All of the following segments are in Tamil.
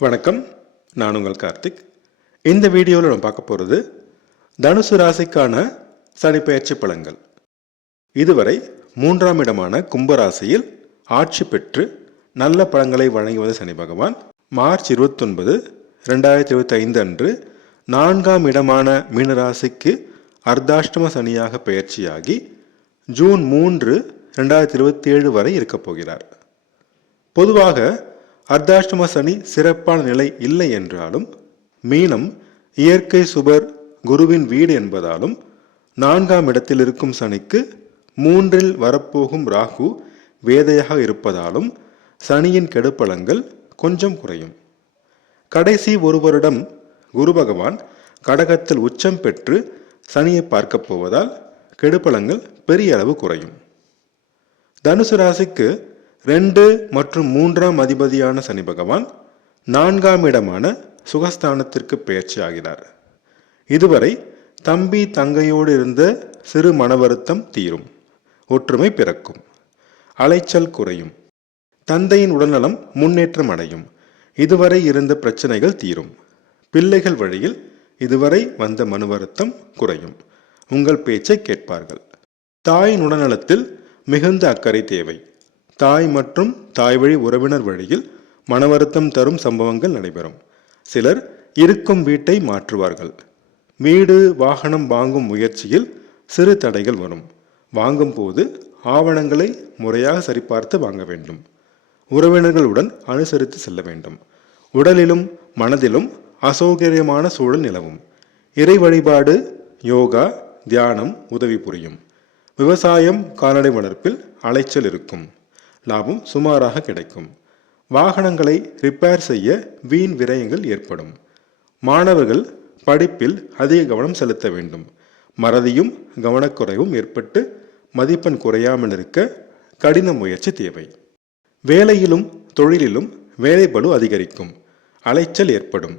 வணக்கம், நான் உங்கள் கார்த்திக். இந்த வீடியோவில் நம்ம பார்க்க போகிறது தனுசு ராசிக்கான சனி பெயர்ச்சி பலன்கள். இதுவரை 3ஆம் இடமான கும்பராசியில் ஆட்சி பெற்று நல்ல பலன்களை வழங்குவது சனி பகவான் மார்ச் 29, 2025 அன்று 4ஆம் இடமான மீனராசிக்கு அர்த்தாஷ்டம சனியாக பெயர்ச்சியாகி ஜூன் 3, 2027 வரை இருக்கப் போகிறார். பொதுவாக அர்த்தாஷ்டம சனி சிறப்பான நிலை இல்லை என்றாலும் மீனம் இயற்கை சுபர் குருவின் வீடு என்பதாலும் 4ஆம் இடத்தில் இருக்கும் சனிக்கு 3இல் வரப்போகும் ராகு வேதையாக இருப்பதாலும் சனியின் கெடுபலங்கள் கொஞ்சம் குறையும். கடைசி ஒரு வருடம் குரு பகவான் கடகத்தில் உச்சம் பெற்று சனியை பார்க்கப் போவதால் கெடுபலங்கள் பெரிய அளவு குறையும். தனுசு ராசிக்கு 2 மற்றும் 3ஆம் அதிபதியான சனி பகவான் 4ஆம் இடமான சுகஸ்தானத்திற்கு பெயர்ச்சி ஆகிறார். இதுவரை தம்பி தங்கையோடு இருந்த சிறு மன வருத்தம் தீரும், ஒற்றுமை பிறக்கும், அலைச்சல் குறையும், தந்தையின் உடல்நலம் முன்னேற்றம் அடையும், இதுவரை இருந்த பிரச்சனைகள் தீரும், பிள்ளைகள் வழியில் இதுவரை வந்த மன வருத்தம் குறையும், உங்கள் பேச்சை கேட்பார்கள். தாயின் உடல்நலத்தில் மிகுந்த அக்கறை தேவை. தாய் மற்றும் தாய் வழி உறவினர் வழியில் மன வருத்தம் தரும் சம்பவங்கள் நடைபெறும். சிலர் இருக்கும் வீட்டை மாற்றுவார்கள். வீடு வாகனம் வாங்கும் முயற்சியில் சிறு தடைகள் வரும். வாங்கும் போது ஆவணங்களை முறையாக சரிபார்த்து வாங்க வேண்டும். உறவினர்களுடன் அனுசரித்து செல்ல வேண்டும். உடலிலும் மனதிலும் அசௌகரியமான சூழல் நிலவும். இறை வழிபாடு, யோகா, தியானம் உதவி புரியும். விவசாயம், கால்நடை வளர்ப்பில் அலைச்சல் இருக்கும். லாபம் சுமாராக கிடைக்கும். வாகனங்களை ரிப்பேர் செய்ய வீண் விரயங்கள் ஏற்படும். மாணவர்கள் படிப்பில் அதிக கவனம் செலுத்த வேண்டும். மறதியும் கவனக்குறைவும் ஏற்பட்டு மதிப்பெண் குறையாமல் இருக்க கடின முயற்சி தேவை. வேலையிலும் தொழிலிலும் வேலைப்பளு அதிகரிக்கும். அலைச்சல் ஏற்படும்.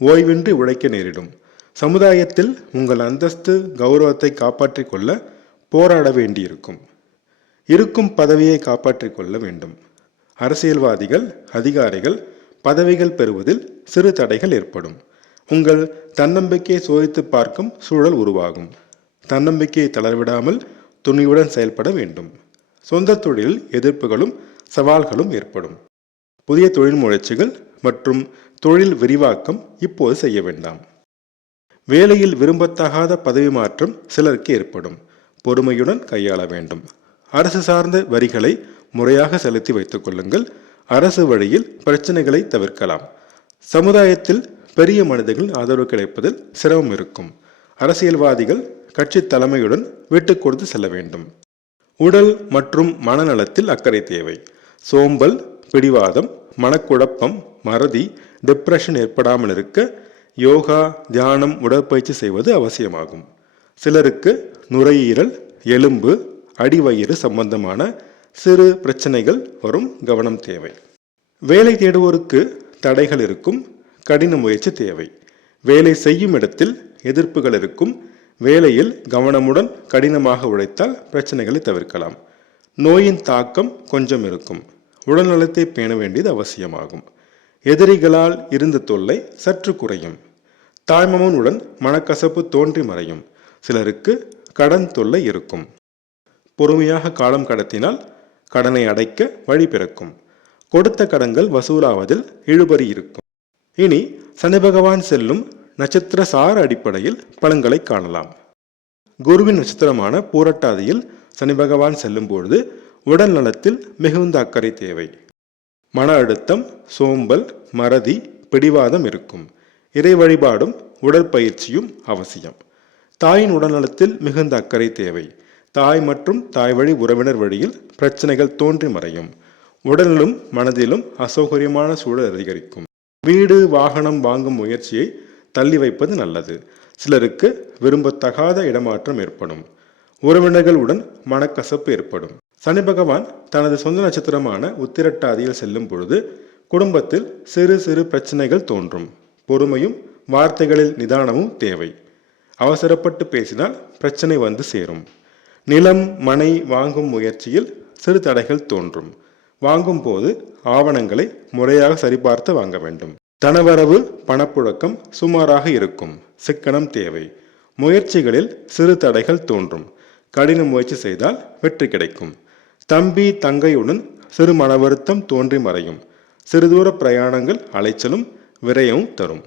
ஓய்வின்றி உழைக்க நேரிடும். சமுதாயத்தில் உங்கள் அந்தஸ்து கௌரவத்தை காப்பாற்றிக் கொள்ள போராட வேண்டியிருக்கும். இருக்கும் பதவியை காப்பாற்றிக் கொள்ள வேண்டும். அரசியல்வாதிகள், அதிகாரிகள் பதவிகள் பெறுவதில் சிறு தடைகள் ஏற்படும். உங்கள் தன்னம்பிக்கையை சோதித்து பார்க்கும் சூழல் உருவாகும். தன்னம்பிக்கையை தளர்விடாமல் துணிவுடன் செயல்பட வேண்டும். சொந்த தொழிலில் எதிர்ப்புகளும் சவால்களும் ஏற்படும். புதிய தொழில் முயற்சிகள் மற்றும் தொழில் விரிவாக்கம் இப்போது செய்ய வேண்டாம். வேலையில் விரும்பத்தகாத பதவி மாற்றம் சிலருக்கு ஏற்படும். பொறுமையுடன் கையாள வேண்டும். அரசு சார்ந்த வரிகளை முறையாக செலுத்தி வைத்துக் கொள்ளுங்கள். அரசு வழியில் பிரச்சனைகளை தவிர்க்கலாம். சமுதாயத்தில் பெரிய மனிதர்கள் ஆதரவு கிடைப்பதில் சிரமம் இருக்கும். அரசியல்வாதிகள் கட்சி தலைமையுடன் விட்டு கொடுத்து செல்ல வேண்டும். உடல் மற்றும் மனநலத்தில் அக்கறை தேவை. சோம்பல், பிடிவாதம், மனக்குழப்பம், மறதி, டிப்ரெஷன் ஏற்படாமல் இருக்க யோகா, தியானம், உடற்பயிற்சி செய்வது அவசியமாகும். சிலருக்கு நுரையீரல், எலும்பு, அடிவயிறு சம்பந்தமான சிறு பிரச்சனைகள் வரும், கவனம் தேவை. வேலை தேடுவோருக்கு தடைகள் இருக்கும். கடின முயற்சி தேவை. வேலை செய்யும் இடத்தில் எதிர்ப்புகள் இருக்கும். வேலையில் கவனமுடன் கடினமாக உழைத்தால் பிரச்சனைகளை தவிர்க்கலாம். நோயின் தாக்கம் கொஞ்சம் இருக்கும். உடல்நலத்தை பேண வேண்டியது அவசியமாகும். எதிரிகளால் இருந்த தொல்லை சற்று குறையும். தாய்மாமனுடன் மனக்கசப்பு தோன்றி மறையும். சிலருக்கு கடன் தொல்லை இருக்கும். பொறுமையாக காலம் கடத்தினால் கடனை அடைக்க வழி பிறக்கும். கொடுத்த கடன்கள் வசூலாவதில் இழுபறி இருக்கும். இனி சனி பகவான் செல்லும் நட்சத்திர சார அடிப்படையில் பலன்களை காணலாம். குருவின் நட்சத்திரமான பூரட்டாதியில் சனி பகவான் செல்லும் பொழுது உடல் நலத்தில் மிகுந்த அக்கறை தேவை. மன அழுத்தம், சோம்பல், மறதி, பிடிவாதம் இருக்கும். இறை வழிபாடும் உடற்பயிற்சியும் அவசியம். தாயின் உடல்நலத்தில் மிகுந்த அக்கறை தேவை. தாய் மற்றும் தாய் வழி உறவினர் வழியில் பிரச்சனைகள் தோன்றி மறையும். உடலிலும் மனதிலும் அசௌகரியமான சூழல் அதிகரிக்கும். வீடு வாகனம் வாங்கும் முயற்சியை தள்ளி வைப்பது நல்லது. சிலருக்கு விரும்பத்தகாத இடமாற்றம் ஏற்படும். உறவினர்களுடன் மனக்கசப்பு ஏற்படும். சனி பகவான் தனது சொந்த நட்சத்திரமான உத்திரட்டாதியில் செல்லும் பொழுது குடும்பத்தில் சிறு சிறு பிரச்சனைகள் தோன்றும். பொறுமையும் வார்த்தைகளில் நிதானமும் தேவை. அவசரப்பட்டு பேசினால் பிரச்சனை வந்து சேரும். நிலம், மனை வாங்கும் முயற்சியில் சிறு தடைகள் தோன்றும். வாங்கும் போது ஆவணங்களை முறையாக சரிபார்த்து வாங்க வேண்டும். தனவரவு பணப்புழக்கம் சுமாராக இருக்கும். சிக்கனம் தேவை. முயற்சிகளில் சிறு தடைகள் தோன்றும். கடின முயற்சி செய்தால் வெற்றி கிடைக்கும். தம்பி தங்கையுடன் சிறு மன வருத்தம் தோன்றி மறையும். சிறுதூர பிரயாணங்கள் அலைச்சலும் விரயமும் தரும்.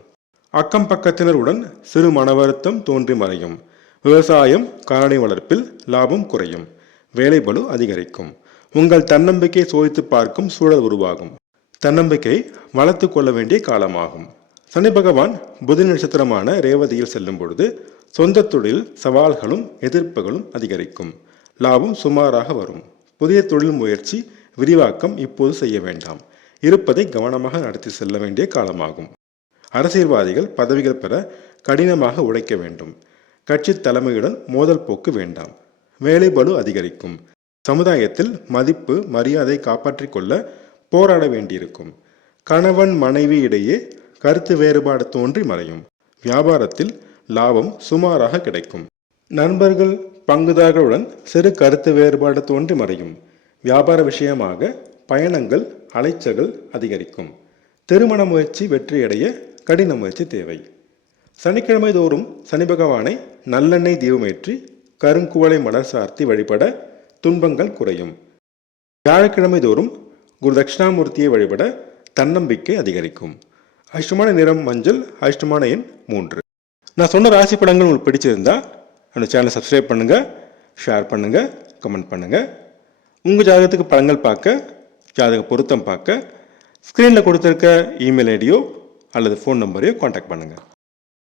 அக்கம் பக்கத்தினருடன் சிறு மன வருத்தம் தோன்றி மறையும். விவசாயம் கால்நடை வளர்ப்பில் லாபம் குறையும். வேலைபளு அதிகரிக்கும். உங்கள் தன்னம்பிக்கை சோதித்து பார்க்கும் சூழல் உருவாகும். தன்னம்பிக்கை வளர்த்து கொள்ள வேண்டிய காலமாகும். சனி பகவான் புதன் நட்சத்திரமான ரேவதியில் செல்லும் பொழுது சொந்த தொழில் சவால்களும் எதிர்ப்புகளும் அதிகரிக்கும். லாபம் சுமாராக வரும். புதிய தொழில் முயற்சி விரிவாக்கம் இப்போது செய்ய வேண்டாம். இருப்பதை கவனமாக நடத்தி செல்ல வேண்டிய காலமாகும். அரசியல்வாதிகள் பதவிகள் பெற கடினமாக உழைக்க வேண்டும். கட்சி தலைமையுடன் மோதல் போக்கு வேண்டாம். வேலைபளு அதிகரிக்கும். சமுதாயத்தில் மதிப்பு மரியாதை காப்பாற்றிக் கொள்ள போராட வேண்டியிருக்கும். கணவன் மனைவி இடையே கருத்து வேறுபாடு தோன்றி மறையும். வியாபாரத்தில் லாபம் சுமாராக கிடைக்கும். நண்பர்கள் பங்குதாரர்களுடன் சிறு கருத்து வேறுபாடு தோன்றி மறையும். வியாபார விஷயமாக பயணங்கள் அலைச்சல்கள் அதிகரிக்கும். திருமண முயற்சி வெற்றியடைய கடின முயற்சி தேவை. சனிக்கிழமை தோறும் சனி பகவானை நல்லெண்ணெய் தீபமேற்றி கருங்குவளை மலர் சார்த்தி வழிபட துன்பங்கள் குறையும். வியாழக்கிழமை தோறும் குரு தட்சிணாமூர்த்தியை வழிபட தன்னம்பிக்கை அதிகரிக்கும். அதிர்ஷ்டமான நிறம் மஞ்சள். அதிர்ஷ்டமான எண் 3. நான் சொன்ன ராசி படங்கள் உங்களுக்கு பிடிச்சிருந்தா அந்த சேனலை சப்ஸ்கிரைப் பண்ணுங்கள், ஷேர் பண்ணுங்கள், கமெண்ட் பண்ணுங்கள். உங்கள் ஜாதகத்துக்கு படங்கள் பார்க்க, ஜாதக பொருத்தம் பார்க்க ஸ்க்ரீனில் கொடுத்துருக்க இமெயில் ஐடியோ அல்லது ஃபோன் நம்பரையோ காண்டாக்ட் பண்ணுங்கள்.